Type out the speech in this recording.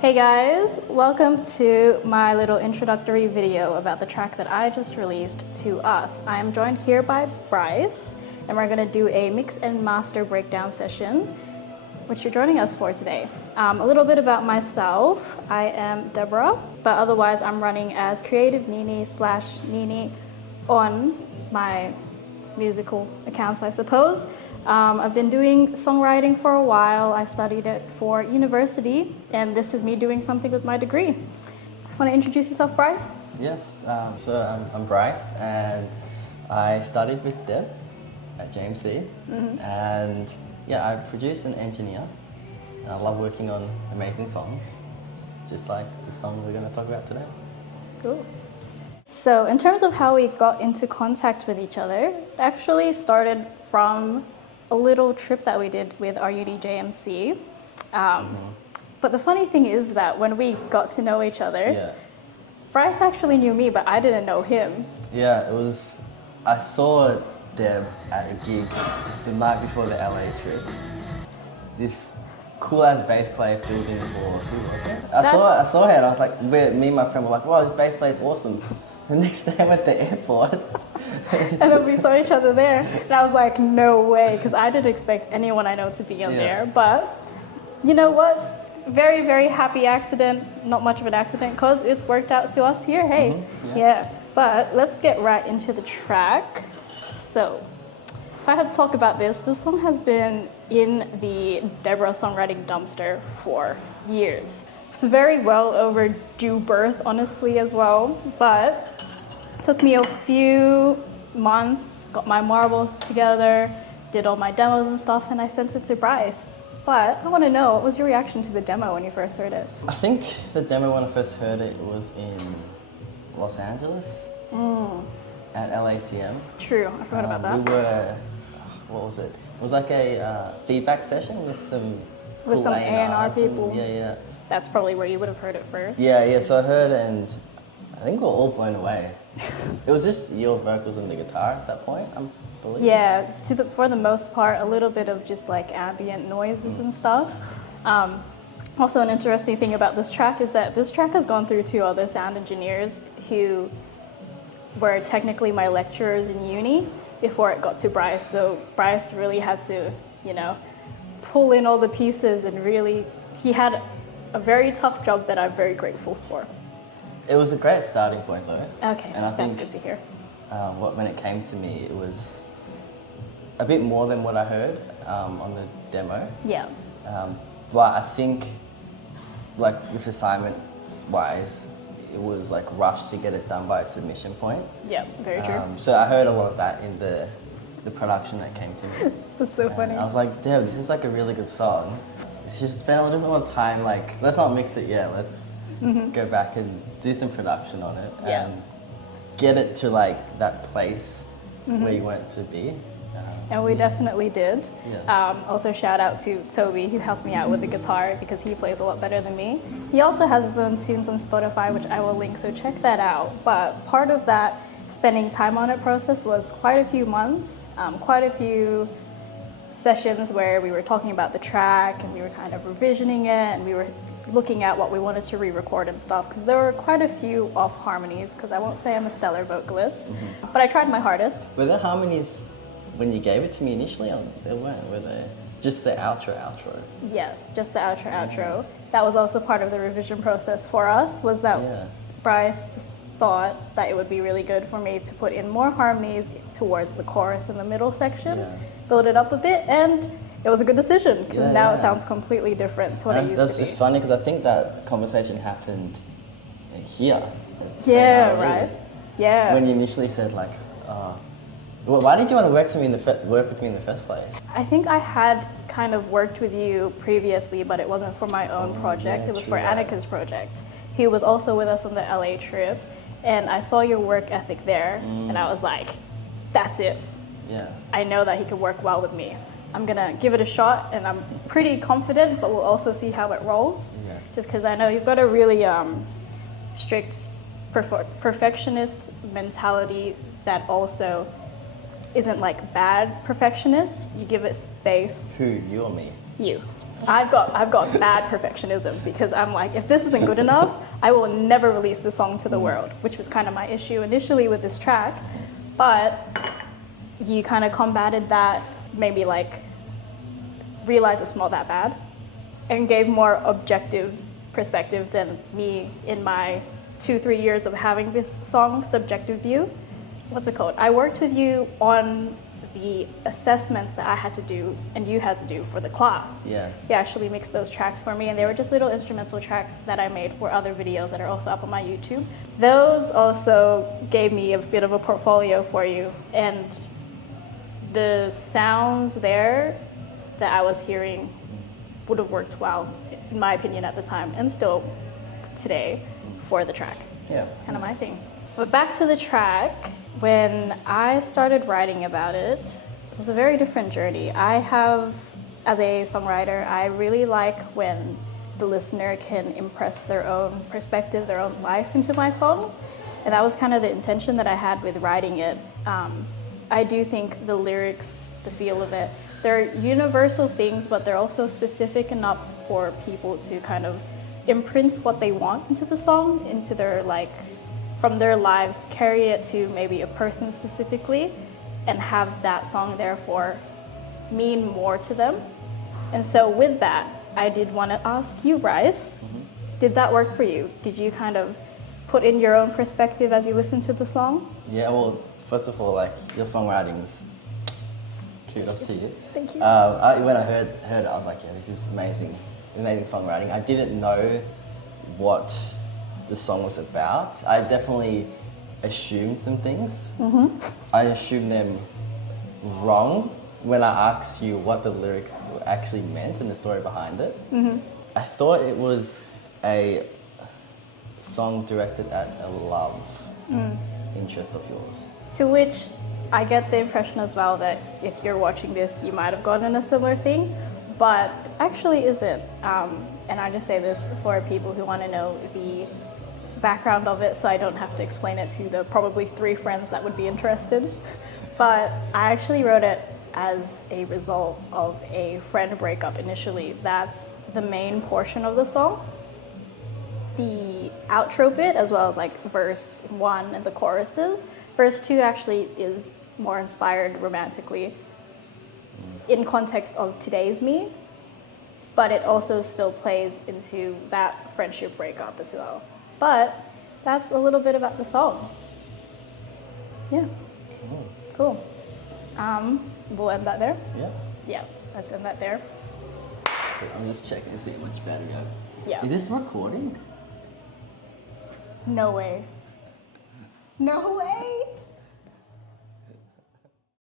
Hey guys, welcome to my little introductory video about the track that I just released, To Us. I am joined here by Bryce, and we're going to do a mix and master breakdown session, which you're joining us for today. A little bit about myself. I am Deborah, but otherwise I'm running as Creative Nini / Nini on my musical accounts, I suppose. I've been doing songwriting for a while. I studied it for university, and this is me doing something with my degree. Want to introduce yourself, Bryce? Yes, I'm Bryce, and I studied with Deb at JMC, and yeah, I produce and engineer. And I love working on amazing songs, just like the song we're going to talk about today. Cool. So in terms of how we got into contact with each other, it actually started from a little trip that we did with our uni JMC. But the funny thing is that when we got to know each other, Bryce actually knew me, but I didn't know him. Yeah, I saw Deb at a gig the night before the LA trip. This cool ass bass player filled in for, who was it? I saw her and I was like, me and my friend were like, wow, this bass player's awesome. The next day I'm at the airport. And then we saw each other there. And I was like, no way, because I didn't expect anyone I know to be on there. But you know what? Very, very happy accident. Not much of an accident, because it's worked out to us here. Hey, But let's get right into the track. So, if I had to talk about this song has been in the Deborah songwriting dumpster for years. It's a very well overdue birth, honestly, as well, but it took me a few months, got my marbles together, did all my demos and stuff, and I sent it to Bryce. But I want to know, what was your reaction to the demo when you first heard it? I think the demo when I first heard it was in Los Angeles at LACM. True, I forgot about that. We were, what was it? It was like a feedback session with some cool A&R people. Yeah. That's probably where you would have heard it first. Yeah, so I heard and I think we were all blown away. It was just your vocals and the guitar at that point, I believe. Yeah, for the most part, a little bit of just like ambient noises and stuff. Also, an interesting thing about this track is that this track has gone through 2 other sound engineers who were technically my lecturers in uni before it got to Bryce. So Bryce really had to, pull in all the pieces, and really, he had a very tough job that I'm very grateful for. It was a great starting point though. Okay, and I that's think, good to hear. When it came to me, it was a bit more than what I heard on the demo. Yeah. But I think, like with assignment-wise, it was like rushed to get it done by a submission point. Yeah, very true. So I heard a lot of that in the production that came to me. That's so funny. I was like, Deb, this is like a really good song. It's just spend a little bit more time, like, let's not mix it yet. Let's go back and do some production on it and get it to like that place where you want it to be. And we definitely did. Yes. Also shout out to Toby, who helped me out with the guitar because he plays a lot better than me. He also has his own tunes on Spotify, which I will link, so check that out. But part of that spending time on it process was quite a few months, quite a few sessions where we were talking about the track and we were kind of revisioning it, and we were looking at what we wanted to re-record and stuff, because there were quite a few off harmonies, because I won't say I'm a stellar vocalist, but I tried my hardest. Were there harmonies when you gave it to me initially? There weren't, were there? Just the outro? Yes, just the outro. That was also part of the revision process for us, was that Bryce thought that it would be really good for me to put in more harmonies towards the chorus in the middle section, build it up a bit, and it was a good decision, because now it sounds completely different to what it used to be. It's funny, because I think that conversation happened here. Yeah, right. Yeah. When you initially said like, well, why did you want to work with me in the first place? I think I had kind of worked with you previously, but it wasn't for my own project. It was for Annika's project. He was also with us on the LA trip, and I saw your work ethic there, and I was like, that's it. Yeah. I know that he could work well with me. I'm gonna give it a shot, and I'm pretty confident, but we'll also see how it rolls. Yeah. Just because I know you've got a really strict perfectionist mentality that also isn't like bad perfectionist. You give it space. Who, you or me? You. I've got bad perfectionism because I'm like, if this isn't good enough, I will never release the song to the world, which was kind of my issue initially with this track. But you kind of combated that, maybe like realize it's not that bad, and gave more objective perspective than me in my 2-3 years of having this song subjective view. What's it called? I worked with you on the assessments that I had to do and you had to do for the class. Yes. You actually mixed those tracks for me, and they were just little instrumental tracks that I made for other videos that are also up on my YouTube. Those also gave me a bit of a portfolio for you, and the sounds there that I was hearing would have worked well, in my opinion, at the time, and still today, for the track. Yeah. It's kind of my thing. But back to the track, when I started writing about it, it was a very different journey. As a songwriter, I really like when the listener can impress their own perspective, their own life into my songs. And that was kind of the intention that I had with writing it. I do think the lyrics, the feel of it, they're universal things, but they're also specific enough for people to kind of imprint what they want into the song, into their from their lives, carry it to maybe a person specifically, and have that song therefore mean more to them. And so with that, I did want to ask you, Bryce, did that work for you? Did you kind of put in your own perspective as you listened to the song? Yeah, well, first of all, your songwriting's kudos to you. Thank you. When I heard it, I was like, yeah, this is amazing songwriting. I didn't know what the song was about. I definitely assumed some things. I assumed them wrong when I asked you what the lyrics actually meant and the story behind it. I thought it was a song directed at a love interest of yours. To which I get the impression as well that if you're watching this, you might have gotten a similar thing, but actually isn't. And I just say this for people who want to know the background of it, so I don't have to explain it to the probably 3 friends that would be interested. But I actually wrote it as a result of a friend breakup initially. That's the main portion of the song. The outro bit, as well as verse 1 and the choruses. Verse 2 actually is more inspired romantically in context of today's me, but it also still plays into that friendship breakup as well. But that's a little bit about the song. Yeah. Cool. We'll end that there? Yeah. Yeah, let's end that there. I'm just checking to see how much battery I have. Yeah. Is this recording? No way. No way!